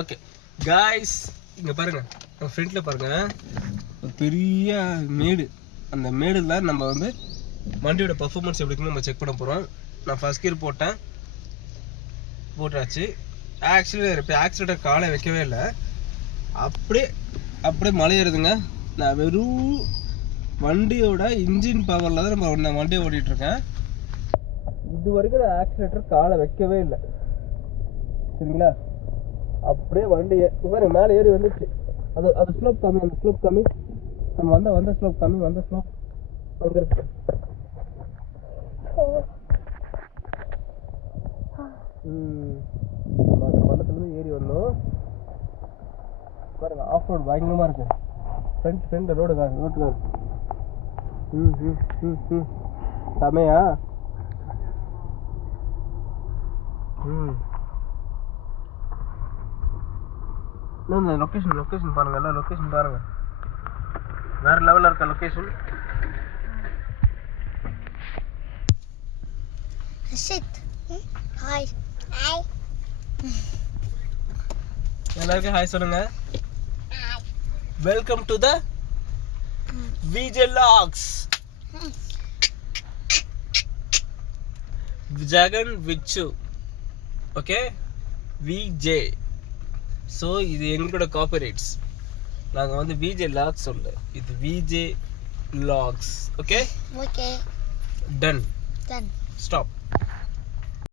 Okay guys, இங்க பாருங்க, ஃப்ரண்ட்ல பாருங்க, ஒரு பெரிய மேடு. அந்த மேடுல நம்ம வந்து வண்டியோட பர்ஃபார்மன்ஸ் எப்படி இருக்குன்னு நம்ம செக் பண்ண போறோம். நான் ஃபர்ஸ்ட் கியர் போட்டாச்சு. ஆக்சுவலி இப்போ ஆக்சிலேட்டர் காலை வைக்கவே இல்லை, அப்படியே மலை ஏறுதுங்க. நான் வெறும் வண்டியோட இன்ஜின் பவரில் தான் நான் வண்டியை ஓட்டிகிட்ருக்கேன். இது வரைக்கும் நான் ஆக்சிலேட்டர் காலை வைக்கவே இல்லை, சரிங்களா? அப்படியே வண்டி பாரு மேலே ஏறி வந்துச்சு. அது ஸ்லோப் கம்மி, அந்த ஸ்லோப் கம்மி, நம்ம வந்த ஸ்லோப் கம்மி, வந்த ஸ்லோப் அங்கே இருக்கு. நம்ம அந்த பள்ளத்துலேருந்து ஏறி வந்தோம் பாருங்க. ஆஃப் ரோடு பயங்கரமாக இருக்கு. ஃப்ரண்ட் ரோடுங்க, ரோட்டுங்க. செமையா? லொக்கேஷன் பாருங்க, எல்லாம் லொக்கேஷன் பாருங்க, வேற லெவலில் இருக்க லொக்கேஷன். எல்லாருக்கும் ஹாய் சொல்லுங்க. Welcome to the VJ logs. Jagan Vichu, okay, VJ. So இது எங்களோட காப்பிரைட்ஸ். நாங்கள் வந்து விஜே லாக்ஸ் சொல்ல, இது VJ logs. Okay, okay, done, done, stop.